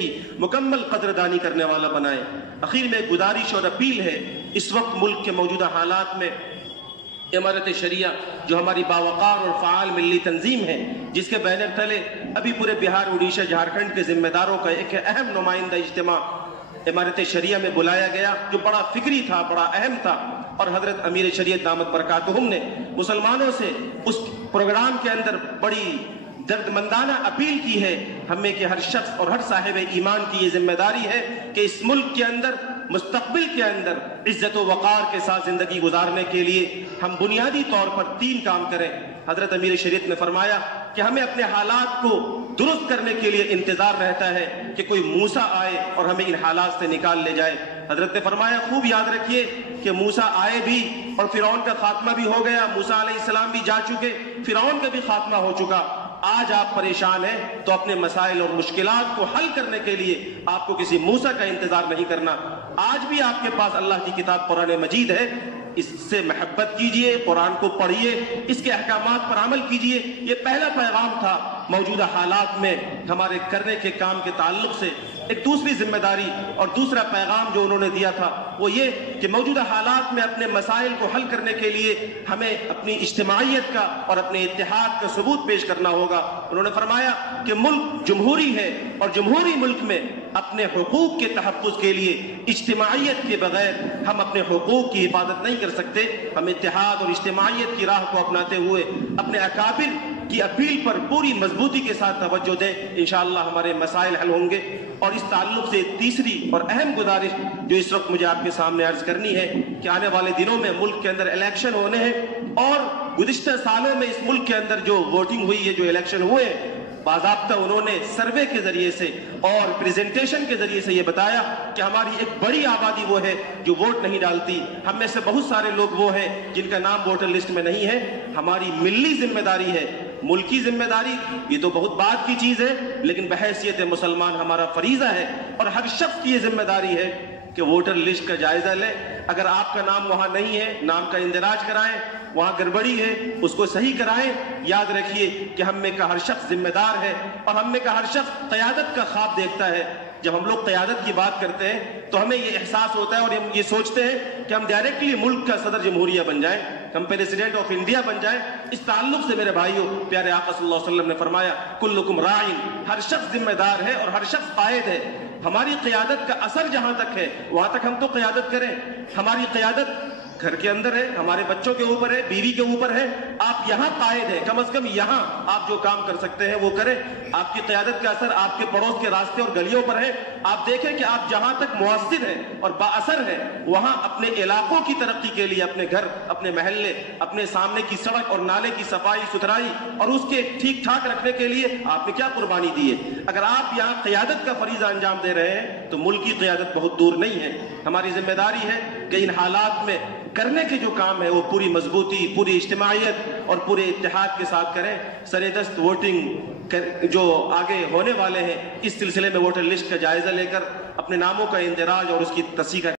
की मुकम्मल कदरदानी करने वाला बनाए। आखिर में गुजारिश और अपील है, इस वक्त मुल्क के मौजूदा हालात में इमारत शरिया जो हमारी बावकार और फ़ाल मिली तंजीम है, जिसके बैनर तले अभी पूरे बिहार, उड़ीसा, झारखंड के जिम्मेदारों का एक अहम नुमाइंदा इज्तिमा इमारत शरिया में बुलाया गया, जो बड़ा फिक्री था, बड़ा अहम था। और हजरत अमीर शरीयत दामत बरकातुहुम ने मुसलमानों से उस प्रोग्राम के अंदर बड़ी दर्दमंदाना अपील की है हमें कि हर शख्स और हर साहिब ईमान की ये जिम्मेदारी है कि इस मुल्क के अंदर मुस्तकबिल के अंदर इज्जत व वक़ार के साथ जिंदगी गुजारने के लिए हम बुनियादी तौर पर 3 काम करें। हजरत अमीर शरीयत ने फरमाया कि हमें अपने हालात को दुरुस्त करने के लिए इंतजार रहता है कि कोई मूसा आए और हमें इन हालात से निकाल ले जाए। हजरत ने फरमाया, खूब याद रखिए कि मूसा आए भी और फिरौन का खात्मा भी हो गया, मूसा अलैहिस्सलाम भी जा चुके, फिरौन का भी खात्मा हो चुका। आज आप परेशान हैं तो अपने मसाइल और मुश्किलात को हल करने के लिए आपको किसी मूसा का इंतजार नहीं करना। आज भी आपके पास अल्लाह की किताब कुरान मजीद है, इससे महब्बत कीजिए, कुरान को पढ़िए, इसके अहकामात पर अमल कीजिए। ये पहला पैगाम था मौजूदा हालात में हमारे करने के काम के ताल्लुक से। एक दूसरी जिम्मेदारी और दूसरा पैगाम जो उन्होंने दिया था वो ये कि मौजूदा हालात में अपने मसाइल को हल करने के लिए हमें अपनी इज्तिमाइयत का और अपने इत्तेहाद का सबूत पेश करना होगा। उन्होंने फरमाया कि मुल्क जमहूरी है और जमहूरी मुल्क में अपने हुकूक के तहफ़्फ़ुज़ के लिए इज्तिमाइयत के बगैर हम अपने हुकूक की हिफाजत नहीं कर सकते। हम इत्तेहाद और इज्तिमाइयत की राह को अपनाते हुए अपने अकाबिर की अपील पर पूरी मजबूती के साथ तवज्जो दें, इंशाअल्लाह हमारे मसाइल हल होंगे। और इस ताल्लुक से तीसरी और अहम गुजारिश जो इस वक्त मुझे आपके सामने अर्ज करनी है कि आने वाले दिनों में मुल्क के अंदर इलेक्शन होने हैं और गुज़िश्ता सालों में इस मुल्क के अंदर जो वोटिंग हुई है, जो इलेक्शन हुए, बाज़ाब्ता उन्होंने सर्वे के जरिए से और प्रेजेंटेशन के जरिए से ये बताया कि हमारी एक बड़ी आबादी वो है जो वोट नहीं डालती। हम में से बहुत सारे लोग वो हैं जिनका नाम वोटर लिस्ट में नहीं है। हमारी मिल्ली जिम्मेदारी है, मुल्की जिम्मेदारी, ये तो बहुत बात की चीज है, लेकिन बहैसियत मुसलमान हमारा फरीजा है और हर शख्स की ये जिम्मेदारी है कि वोटर लिस्ट का जायजा ले। अगर आपका नाम वहां नहीं है, नाम का इंदराज कराएं, वहां गड़बड़ी है उसको सही कराएं। याद रखिए कि हम में का हर शख्स जिम्मेदार है और हम में का हर शख्स क़यादत का ख्वाब देखता है। जब हम लोग क़यादत की बात करते हैं तो हमें ये एहसास होता है और हम ये सोचते हैं कि हम डायरेक्टली मुल्क का सदर जमहूरिया बन जाएं, हम प्रेसिडेंट ऑफ इंडिया बन जाएं। इस ताल्लुक से मेरे भाइयों, प्यारे आका सल्लल्लाहु अलैहि वसल्लम ने फरमाया, कुल्लुकुम राइन, हर शख्स जिम्मेदार है और हर शख्स कायद है। हमारी क़यादत का असर जहां तक है वहां तक हम तो क़यादत करें। हमारी क़यादत घर के अंदर है, हमारे बच्चों के ऊपर है, बीवी के ऊपर है। आप यहाँ कायद है, कम से कम यहाँ आप जो काम कर सकते हैं वो करें। आपकी क़यादत का असर आपके पड़ोस के रास्ते और गलियों पर है। आप देखें कि आप जहां तक मुअस्सिर हैं और बाअसर हैं, वहां अपने इलाकों की तरक्की के लिए अपने घर, अपने महल्ले, अपने सामने की सड़क और नाले की सफाई सुथराई और उसके ठीक ठाक रखने के लिए आपने क्या कुर्बानी दी है। अगर आप यहाँ क़यादत का फरीज़ा अंजाम दे रहे हैं तो मुल्क की क़यादत बहुत दूर नहीं है। हमारी जिम्मेदारी है कि इन हालात में करने के जो काम है वो पूरी मजबूती, पूरी इज्तिमाइयत और पूरे इत्तेहाद के साथ करें। सरेदस्त वोटिंग जो आगे होने वाले हैं, इस सिलसिले में वोटर लिस्ट का जायजा लेकर अपने नामों का इंदराज और उसकी तस्दीक